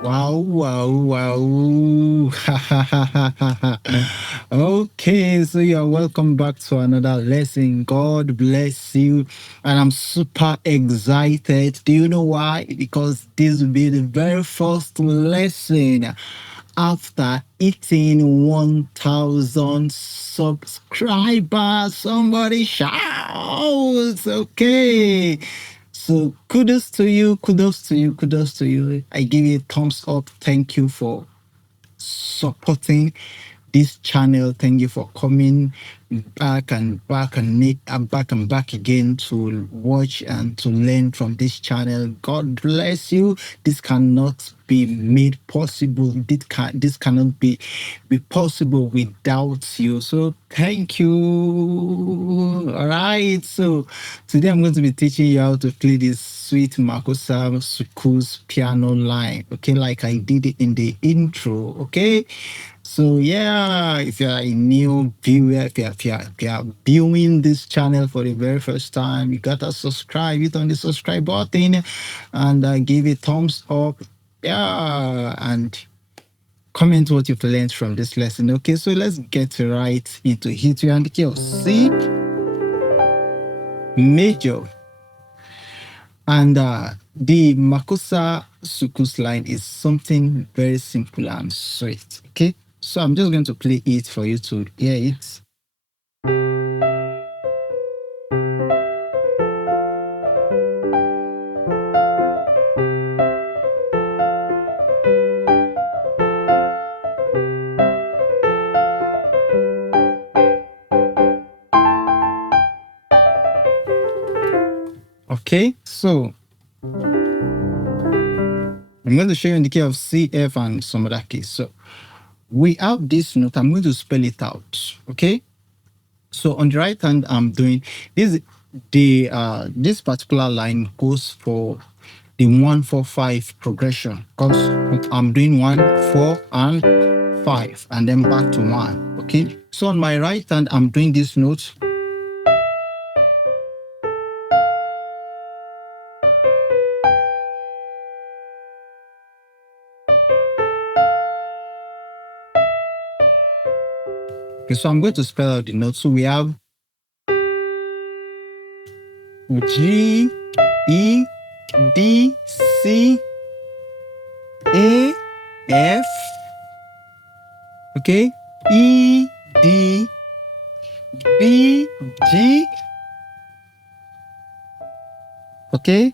Wow, wow, wow. Okay, so you're welcome back to another lesson. God bless you. And I'm super excited. Do you know why? Because this will be the very first lesson after hitting 1,000 subscribers. Somebody shouts. Okay. So kudos to you, kudos to you, kudos to you. I give you a thumbs up. Thank you for supporting this channel. Thank you for coming back and back and back and back again to watch and to learn from this channel. God bless you. This cannot be made possible. This cannot be possible without you. So thank you. All right. So today I'm going to be teaching you how to play this sweet Makossa Suku's piano line. Okay, like I did it in the intro. Okay. So yeah, if you're a new viewer, if you're viewing this channel for the very first time, you gotta subscribe. Hit on the subscribe button and give it thumbs up. Yeah, and comment what you've learned from this lesson. Okay, so let's get right into it. And the key of C major. And the Makossa Sukus line is something very simple and sweet. Okay, so I'm just going to play it for you to hear it. Okay, so I'm going to show you in the key of C, F, and some other keys. So we have this note. I'm going to spell it out. Okay. So on the right hand, I'm doing this. This particular line goes for the 1-4-5 progression because I'm doing 1, 4, and 5, and then back to 1. Okay. So on my right hand, I'm doing this note. Okay, so I'm going to spell out the notes. So we have G, E, D, C, A, F, okay, E, D, B, G, okay,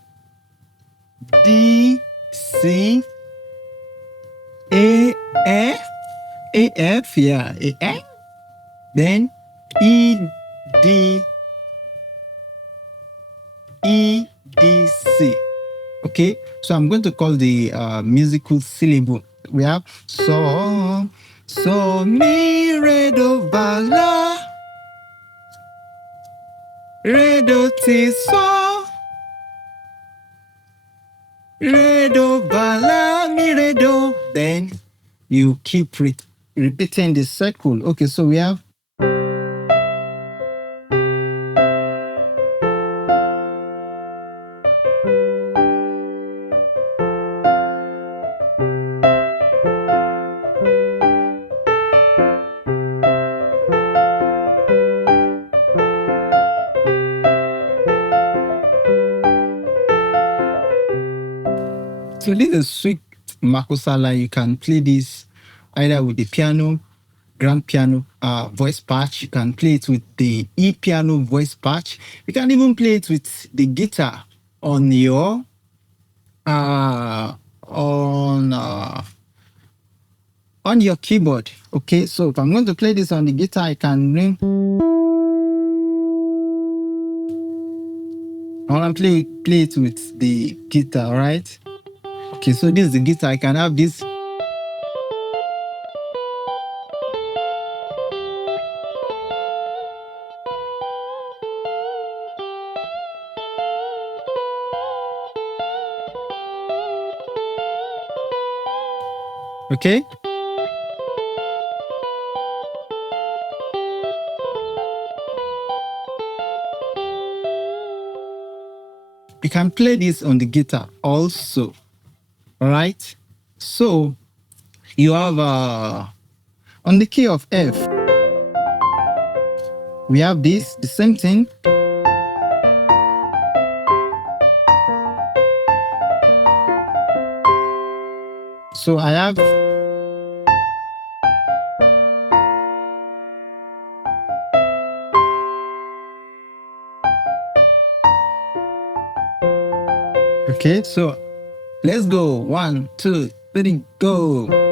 D, C, A, F, A, F, yeah, A, F, then E, D, E, D, C. Okay, so I'm going to call the musical syllable. We have so, mi, re, do, ba, la, re, do, ti, so, re, do, ba, la, mi, re, do. Then you keep repeating the circle. Okay, so we have So this is a sweet Makossa line. You can play this either with the piano, grand piano voice patch. You can play it with the E piano voice patch. You can even play it with the guitar on your uh on uh on your keyboard. Okay, so if I'm going to play this on the guitar, I can ring. I want to play it with the guitar, right? Okay, so this is the guitar. I can have this. Okay. You can play this on the guitar also, all right? So you have on the key of F, we have this, the same thing. So I have okay, so let's go. 1, 2, 3, go.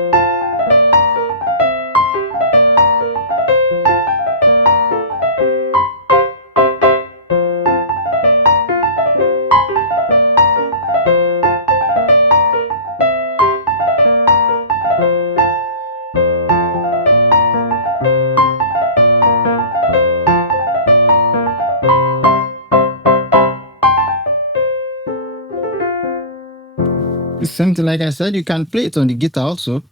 The same thing, like I said, you can play it on the guitar also.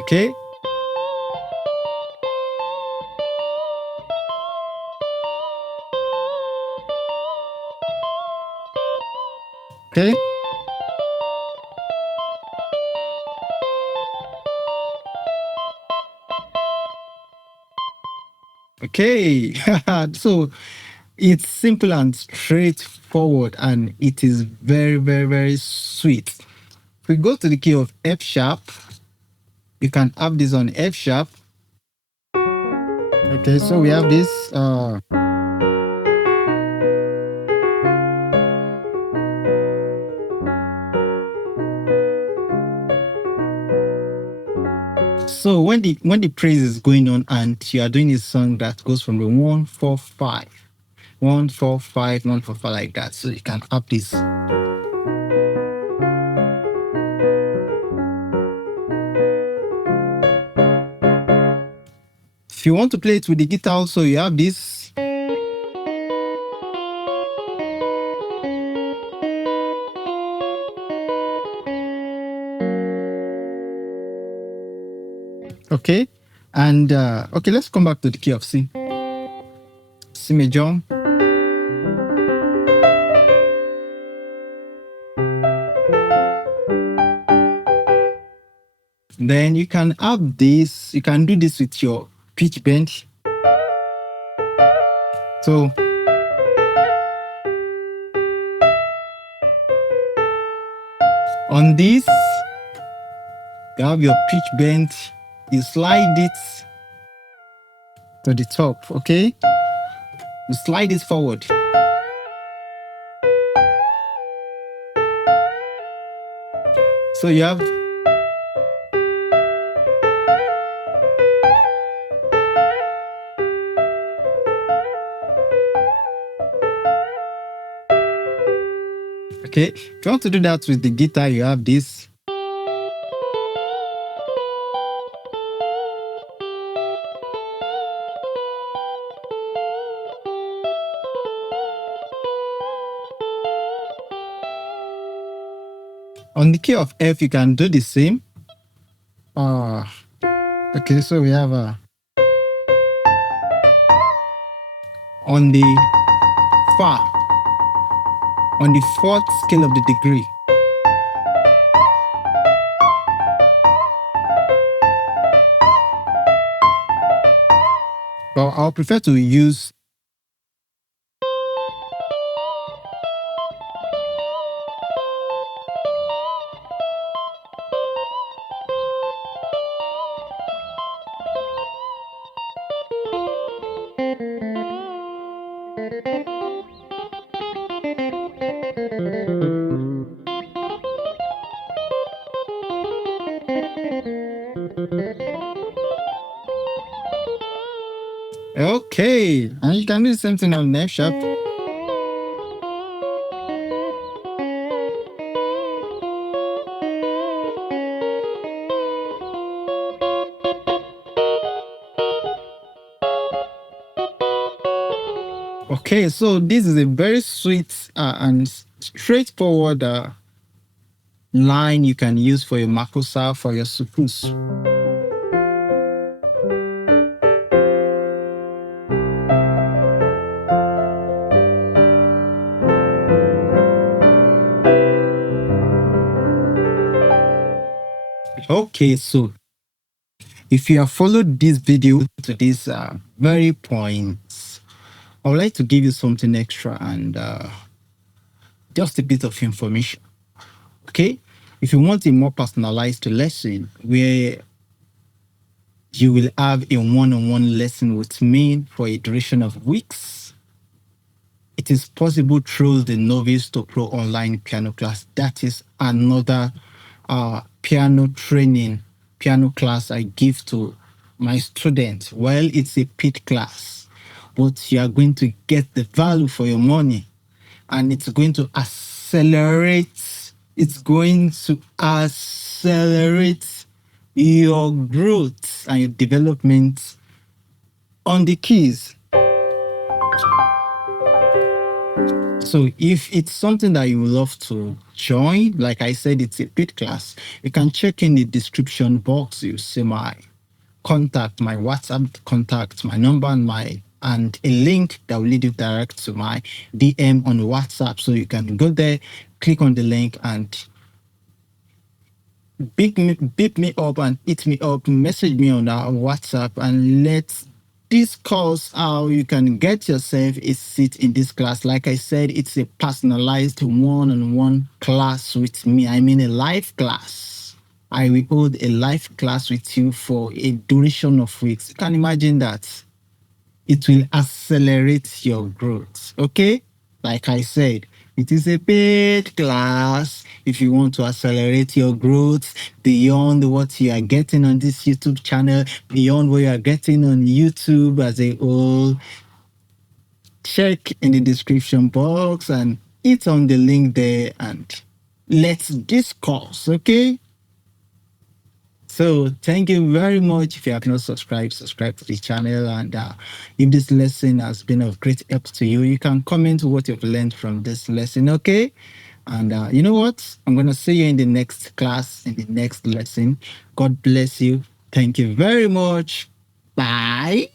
Okay. Okay. Okay. So it's simple and straightforward, and it is very, very, very sweet. If we go to the key of F sharp, you can have this on F sharp. Okay, so we have this. So when the praise is going on and you are doing a song that goes from the 145, 145, 145 like that, so you can up this. If you want to play it with the guitar also, you have this. Okay, and okay, let's come back to the key of C. C major. Then you can have this, you can do this with your pitch bend. So on this, you have your pitch bend, you slide it to the top, okay? You slide it forward. So you have okay. If you want to do that with the guitar, you have this. On the key of F, you can do the same. Okay, so we have on the fa, on the fourth scale of the degree. Well, I'll prefer to use. Okay, and you can do the same thing on next shop. Okay, so this is a very sweet and straightforward line you can use for your makossa for your supus. Okay, so if you have followed this video to this very point, I would like to give you something extra and just a bit of information. Okay, if you want a more personalized lesson where you will have a one-on-one lesson with me for a duration of weeks, it is possible through the Novice to Pro online piano class. That is another piano training, piano class I give to my students. Well, it's a paid class, but you are going to get the value for your money and it's going to accelerate, your growth and your development on the keys. So if it's something that you would love to join, like I said, it's a paid class, you can check in the description box. You see my contact, my WhatsApp contact, my number and a link that will lead you direct to my DM on WhatsApp. So you can go there, click on the link and beep me up and hit me up, message me on our WhatsApp and let's discuss how you can get yourself a seat in this class. Like I said, it's a personalized one-on-one class with me. I mean a live class. I will hold a live class with you for a duration of weeks. You can imagine that it will accelerate your growth. Okay? Like I said, it is a paid class. If you want to accelerate your growth beyond what you are getting on this YouTube channel, beyond what you are getting on YouTube as a whole, check in the description box and hit on the link there and let's discuss. Okay? So thank you very much. If you have not subscribed, subscribe to the channel. And if this lesson has been of great help to you, you can comment what you've learned from this lesson, okay? And you know what? I'm going to see you in the next class, in the next lesson. God bless you. Thank you very much. Bye.